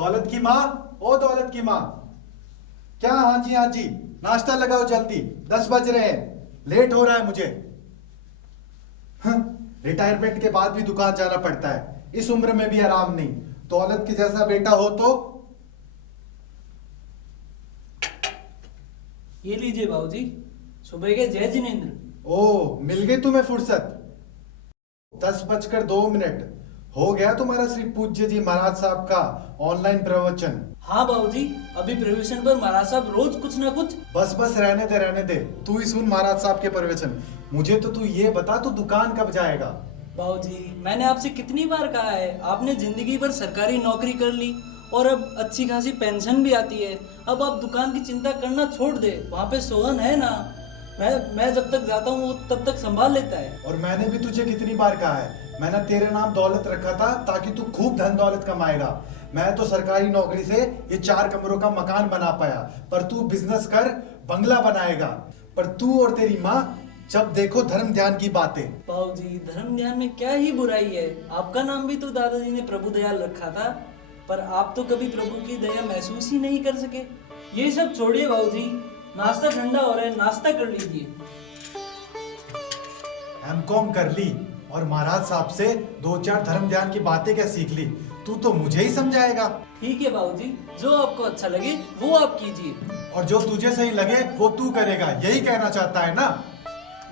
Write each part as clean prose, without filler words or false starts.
दौलत की माँ, ओ दौलत की माँ। क्या? हाँ जी हाँ जी, नाश्ता लगाओ जल्दी, 10 बज रहे हैं, लेट हो रहा है मुझे। रिटायरमेंट के बाद भी दुकान जाना पड़ता है, इस उम्र में भी आराम नहीं। दौलत के जैसा बेटा हो तो। ये लीजिए बाबूजी, सुबह के जय जिनेंद्र। ओ, मिल गई तुम्हें फुर्सत। 10:02 हो गया तुम्हारा श्री पूज्य जी महाराज साहब का ऑनलाइन प्रवचन। हाँ बाबूजी, अभी प्रवेशन पर महाराज साहब रोज कुछ ना कुछ। बस बस रहने दे, तू ही सुन महाराज साहब के प्रवचन। मुझे तो तू ये बता, तू दुकान कब जाएगा? बाबूजी, मैंने आपसे कितनी बार कहा है, आपने जिंदगी भर सरकारी नौकरी कर ली और अब अच्छी खासी पेंशन भी आती है। अब आप दुकान की चिंता करना छोड़ दे, वहाँ पे सोहन है ना, मैं जब तक जाता हूँ वो तब तक संभाल लेता है। और मैंने भी तुझे कितनी बार कहा है, मैंने तेरे नाम दौलत रखा था ताकि तू खूब धन दौलत कमाएगा। मैं तो सरकारी नौकरी से ये 4 कमरों का मकान बना पाया, पर तू बिजनेस कर, बंगला बनाएगा। पर तू और तेरी माँ जब देखो धर्म ध्यान की बातें। बाबूजी, धर्म ध्यान में क्या ही बुराई है? आपका नाम भी तो दादाजी ने प्रभु दयाल रखा था, पर आप तो कभी प्रभु की दया महसूस ही नहीं कर सके। ये सब छोड़िए बाबूजी, नाश्ता ठंडा हो रहा है, नाश्ता कर लीजिए। एमकॉम कर ली और महाराज साहब से 2-4 धर्म ध्यान की बातें क्या सीख ली? तू तो मुझे ही समझाएगा। ठीक है बाबूजी, जो आपको अच्छा लगे वो आप कीजिए। और जो तुझे सही लगे वो तू करेगा, यही कहना चाहता है ना?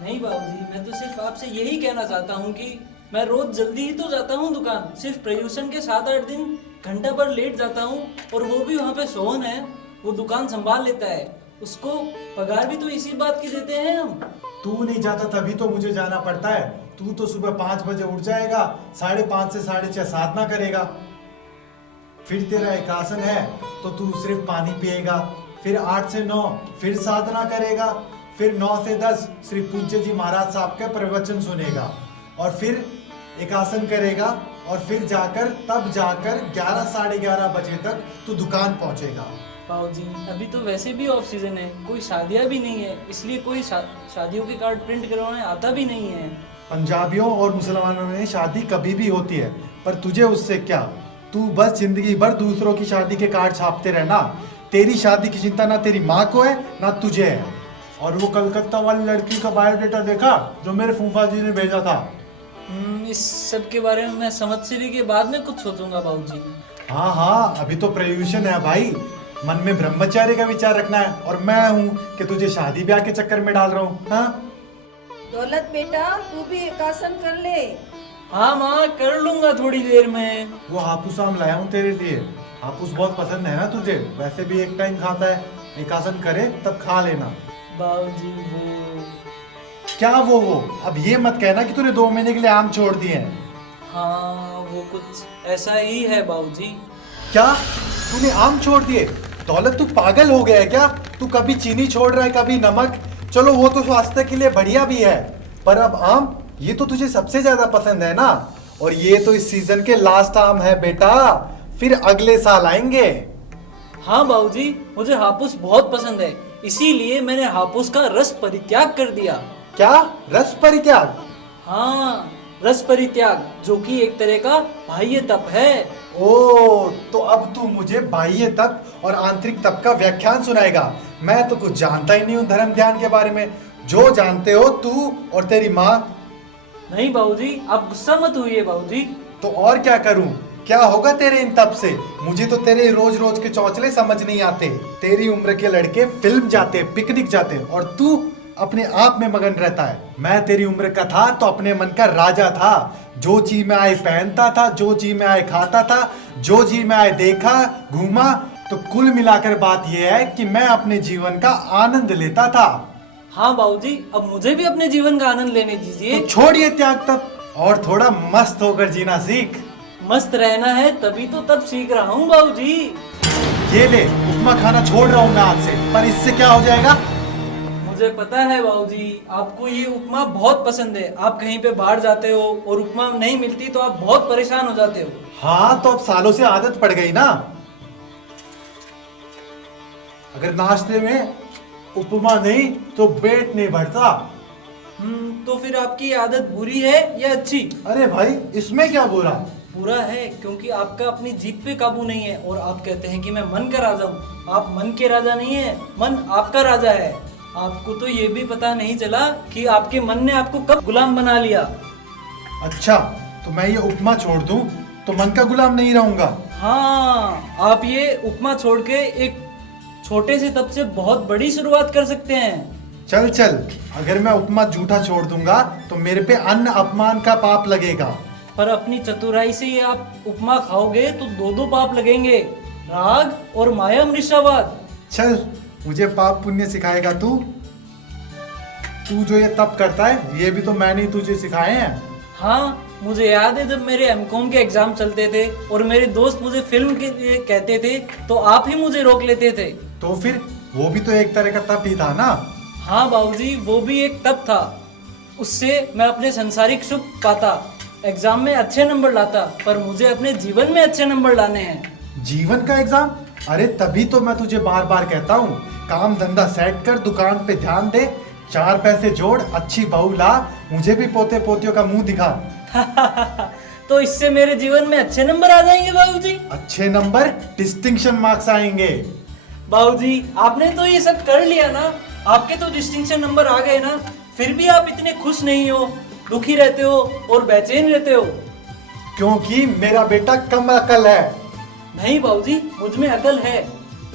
नहीं बाबूजी, मैं तो सिर्फ आपसे यही कहना चाहता हूँ कि मैं रोज जल्दी ही तो जाता हूँ दुकान, सिर्फ प्रयूषण के 7-8 दिन घंटा भर लेट जाता हूँ, और वो भी वहाँ पे सोहन है, वो दुकान संभाल लेता है। उसको पगार भी तो इसी बात की देते हैं हम। तू नहीं जाता तभी तो मुझे जाना पड़ता है। तू तो सुबह 5 बजे उठ जाएगा, 5:30 से 6:30 साधना करेगा। फिर तेरा एक आसन है तो तू सिर्फ पानी पिएगा। फिर 8 से 9 फिर साधना करेगा। फिर 9 से 10 श्री पूज्य जी महाराज साहब का प्रवचन सुनेगा, और फिर एक आसन करेगा, और फिर तब जाकर 11 साढ़े 11 बजे तक तू दुकान पहुंचेगा। बाबूजी, अभी तो वैसे भी ऑफ सीजन है, कोई शादियां भी नहीं है, इसलिए कोई शादियों के कार्ड प्रिंट करवाने आता भी नहीं है। पंजाबियों और मुसलमानों में शादी कभी भी होती है, पर तुझे उससे क्या? तू बस जिंदगी भर दूसरों की शादी के कार्ड छापते रहना। तेरी शादी की चिंता ना तेरी माँ को है ना तुझे है। और वो कलकत्ता वाली लड़की का बायोडेटा देखा जो मेरे फूफा जी ने भेजा था? इस सब के बारे में मैं संवत्सरी के बाद में कुछ सोचूंगा बाबूजी। हाँ हाँ, अभी तो प्रयोजन है भाई, मन में ब्रह्मचर्य का विचार रखना है। और मैं हूँ कि तुझे शादी ब्याह के चक्कर में डाल रहा हूँ? हाँ दौलत बेटा, तू भी एक आसन कर ले। हाँ माँ, कर लूंगा थोड़ी देर में। वो हापूस आम लाया हूँ तेरे लिए। हापूस बहुत पसंद है ना तुझे, वैसे भी एक टाइम खाता है। एक आसन करे तब खा लेना। बाबूजी वो क्या वो? अब ये मत कहना कि तूने 2 महीने के लिए आम छोड़ दिए हैं। हाँ, वो कुछ ऐसा ही है बाबूजी। क्या तूने आम छोड़ दिए? दौलत तू पागल हो गया है क्या? तू कभी चीनी छोड़ रहा है, कभी नमक। चलो वो तो स्वास्थ्य के लिए बढ़िया भी है, पर अब आम, ये तो तुझे सबसे ज्यादा पसंद है ना। और ये तो इस सीजन के लास्ट आम है बेटा, फिर अगले साल आएंगे। हाँ बाबूजी, मुझे हापुस बहुत पसंद है, इसीलिए मैंने हापुस का रस परित्याग कर दिया। क्या? रस परित्याग? हाँ, रस परित्याग, जो कि एक तरह का बाह्य तप है। ओ, तो अब तू मुझे बाह्य तप और आंतरिक तप का व्याख्यान सुनाएगा? मैं तो कुछ जानता ही नहीं हूँ धर्म ध्यान के बारे में। जो जानते हो तू और तेरी माँ। नहीं बाबूजी, आप गुस्सा मत होइए बाबूजी। तो और क्या करूं? क्या होगा तेरे इन तप से? मुझे तो तेरे रोज रोज के चौंचले समझ नहीं आते। तेरी उम्र के लड़के फिल्म जाते, पिकनिक जाते, और तू अपने आप में मगन रहता है। मैं तेरी उम्र का था तो अपने मन का राजा था, जो जी में आए पहनता था, जो जी में आए खाता था, जो जी में आए देखा, घूमा। तो कुल मिलाकर बात यह है कि मैं अपने जीवन का आनंद लेता था। हाँ बाबूजी, अब मुझे भी अपने जीवन का आनंद लेने दीजिए। तो छोड़िए त्याग तप और थोड़ा मस्त होकर जीना सीख। मस्त रहना है तभी तो तब सीख रहा हूँ बाबूजी। ये ले, उपमा खाना छोड़ रहा हूँ मैं आज से, पर इससे क्या हो जाएगा? मुझे पता है बाबूजी, आपको ये उपमा बहुत पसंद है। आप कहीं पे बाहर जाते हो और उपमा नहीं मिलती तो आप बहुत परेशान हो जाते हो। हाँ, तो अब सालों से आदत पड़ गई ना। अगर नाश्ते में उपमा नहीं तो पेट नहीं भरता। तो फिर आपकी आदत बुरी है या अच्छी? अरे भाई, इसमें क्या बुरा? बुरा है क्योंकि आपका अपनी जीत पे काबू नहीं है और आप कहते हैं कि मैं मन का राजा हूँ। आप मन के राजा नहीं है, मन आपका राजा है। आपको तो ये भी पता नहीं चला कि आपके मन ने आपको कब गुलाम बना लिया। अच्छा, तो मैं ये उपमा छोड़ दूं तो मन का गुलाम नहीं रहूंगा? हाँ, आप ये उपमा छोड़ के एक छोटे से तप से बहुत बड़ी शुरुआत कर सकते हैं। चल चल, अगर मैं उपमा झूठा छोड़ दूंगा तो मेरे पे अन्न अपमान का पाप लगेगा। पर अपनी चतुराई से ये आप उपमा खाओगे तो दो दो पाप लगेंगे, राग और माया मृषावाद। चल, मुझे पाप पुण्य सिखाएगा तू? तू जो ये तप करता है ये भी तो मैंने ही तुझे सिखाए हैं। हाँ, मुझे याद है जब मेरे एमकॉम के एग्जाम चलते थे और मेरे दोस्त मुझे फिल्म के लिए कहते थे तो आप ही मुझे रोक लेते थे। तो फिर वो भी तो एक तरह का तप ही था ना? हाँ बाबूजी, वो भी एक तप था। उससे मैं अपने संसारिक सुख पाता, एग्जाम में अच्छे नंबर लाता, पर मुझे अपने जीवन में अच्छे नंबर लाने हैं। जीवन का एग्जाम? अरे तभी तो मैं तुझे बार बार कहता हूँ, काम धंधा सेट कर, दुकान पे ध्यान दे, 4 पैसे जोड़, अच्छी बहू ला, मुझे भी पोते पोतियों का मुंह दिखा। तो इससे मेरे जीवन में अच्छे नंबर आ जाएंगे बाबूजी। अच्छे नंबर, डिस्टिंक्शन मार्क्स आएंगे। बाबूजी, आपने तो ये सब कर लिया ना, आपके तो डिस्टिंक्शन नंबर आ गए ना, फिर भी आप इतने खुश नहीं हो, दुखी रहते हो और बेचैन रहते हो। क्योंकि मेरा बेटा कम अकल है। नहीं बाबूजी, मुझ में अकल है।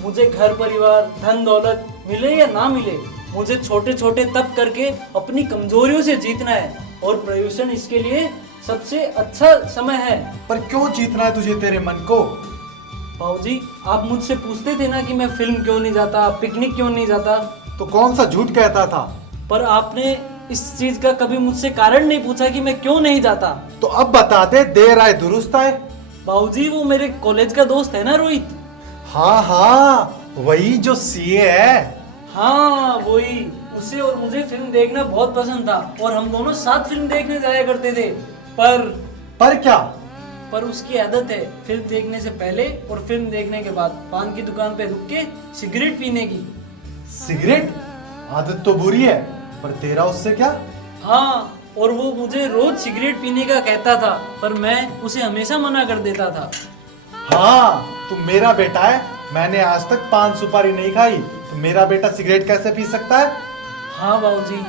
मुझे घर परिवार धन दौलत मिले या ना मिले, मुझे छोटे छोटे तप करके अपनी कमजोरियों से जीतना है और प्रयोजन इसके लिए सबसे अच्छा समय है। पर क्यों जीतना है तुझे तेरे मन को? बाबूजी, आप मुझसे पूछते थे ना कि मैं फिल्म क्यों नहीं जाता, पिकनिक क्यों नहीं जाता, तो कौन सा झूठ कहता था? पर आपने इस चीज का कभी मुझसे कारण नहीं पूछा कि मैं क्यों नहीं जाता। तो अब बता दे, देर आए दुरुस्त आए। बाबूजी, वो मेरे कॉलेज का दोस्त है ना, रोहित। हाँ हाँ, वही जो सीए है। हाँ वही, उसे और मुझे फिल्म देखना बहुत पसंद था और हम दोनों साथ फिल्म देखने जाया करते थे। पर क्या? पर उसकी आदत है फिल्म देखने से पहले और फिल्म देखने के बाद पान की दुकान पे रुक के सिगरेट पीने की। सिगरेट? आदत तो बुरी है, पर तेरा उससे क्या? हाँ, और वो मुझे रोज सिगरेट पीने का कहता था, पर मैं उसे हमेशा मना कर देता था। हाँ, तू मेरा बेटा है, मैंने आज तक पान सुपारी नहीं खाई, तो मेरा बेटा सिगरेट कैसे पी सकता है? हाँ बाबूजी,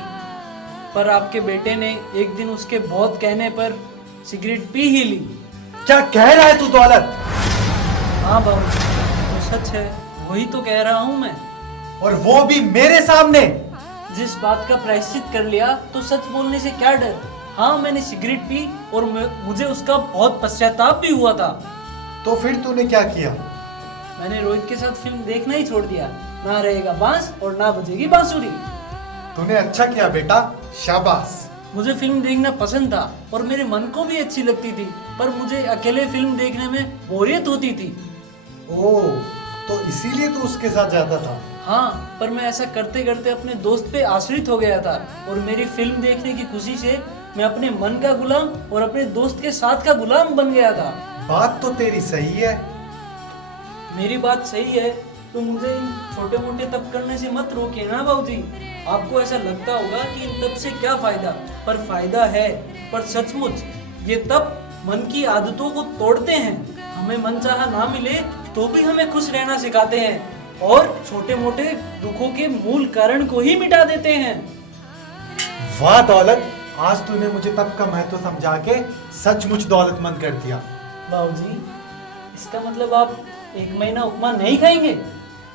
पर आपके बेटे ने एक दिन उसके बहुत कहने पर सिगरेट पी ही ली। क्या कह रहा है तू दौलत? हाँ बाबूजी, तो सच है, वही तो कह रहा हूँ मैं। और वो भी मेरे सामने? जिस बात का प्रायश्चित कर लिया तो सच बोलने से क्या डर। हाँ, मैंने सिगरेट पी और मुझे उसका बहुत पश्चाताप भी हुआ था। तो फिर तूने क्या किया? मैंने रोहित के साथ फिल्म देखना ही छोड़ दिया। ना रहेगा बांस और ना बजेगी बांसुरी। तूने अच्छा किया बेटा, शाबाश। मुझे फिल्म देखना पसंद था और मेरे मन को भी अच्छी लगती थी, पर मुझे अकेले फिल्म देखने में बोरियत होती थी। ओह, तो इसीलिए तू उसके साथ जाता था? हाँ, पर मैं ऐसा करते करते अपने दोस्त पे आश्रित हो गया था और मेरी फिल्म देखने की खुशी से मैं अपने मन का गुलाम और अपने दोस्त के साथ का गुलाम बन गया था। बात तो तेरी सही है। मेरी बात सही है तो मुझे इन छोटे मोटे तप करने से मत रोकिए ना बाबूजी। आपको ऐसा लगता होगा कि इन तप से क्या फायदा, पर फायदा है। पर सचमुच ये तप मन की आदतों को तोड़ते हैं। हमें मनचाहा ना मिले तो भी हमें खुश रहना सिखाते हैं और छोटे मोटे दुखों के मूल कारण को ही मिटा देते हैं। वाह दौलत, आज तूने मुझे तप का महत्व समझा के सचमुच दौलतमंद कर दिया। बाबूजी, इसका मतलब आप 1 महीना उपमा नहीं खाएंगे?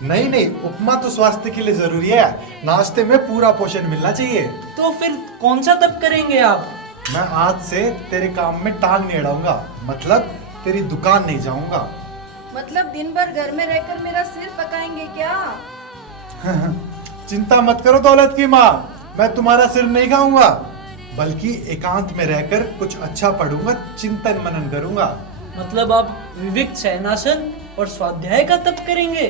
नहीं नहीं, उपमा तो स्वास्थ्य के लिए जरूरी है, नाश्ते में पूरा पोषण मिलना चाहिए। तो फिर कौन सा तप करेंगे आप? मैं आज से तेरे काम में टांग नहीं अड़ाऊंगा, मतलब तेरी दुकान नहीं जाऊंगा। मतलब दिन भर घर में रहकर मेरा सिर पकाएंगे क्या? चिंता मत करो दौलत की माँ, मैं तुम्हारा सिर नहीं खाऊंगा, बल्कि एकांत में रहकर कुछ अच्छा पढ़ूंगा, चिंतन मनन करूंगा। मतलब आप विविक्त शयनासन और स्वाध्याय का तप करेंगे?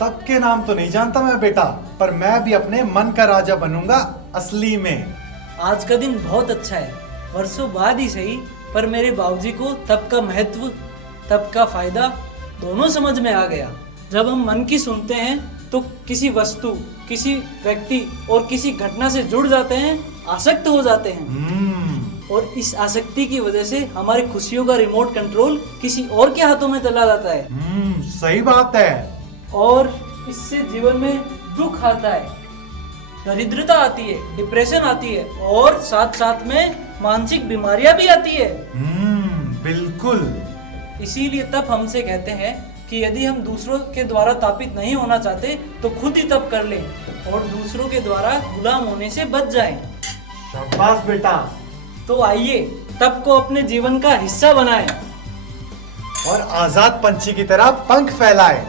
तप के नाम तो नहीं जानता मैं बेटा, पर मैं भी अपने मन का राजा बनूंगा असली में। आज का दिन बहुत अच्छा है, वर्षों बाद ही सही, पर मेरे बाबूजी को तप का महत्व, तप का फायदा दोनों समझ में आ गया। जब हम मन की सुनते हैं तो किसी वस्तु, किसी व्यक्ति और किसी घटना से जुड़ जाते हैं, आसक्त हो जाते हैं। और इस आसक्ति की वजह से हमारी खुशियों का रिमोट कंट्रोल किसी और के हाथों में चला जाता है। सही बात है। और इससे जीवन में दुख आता है, दरिद्रता आती है, डिप्रेशन आती है और साथ साथ में मानसिक बीमारियां भी आती है। बिल्कुल। इसीलिए तप हमसे कहते हैं कि यदि हम दूसरों के द्वारा तापित नहीं होना चाहते तो खुद ही तप कर लें और दूसरों के द्वारा गुलाम होने से बच जाएं। शाबाश बेटा। तो आइए तप को अपने जीवन का हिस्सा बनाएं और आजाद पंछी की तरह पंख फैलाएं।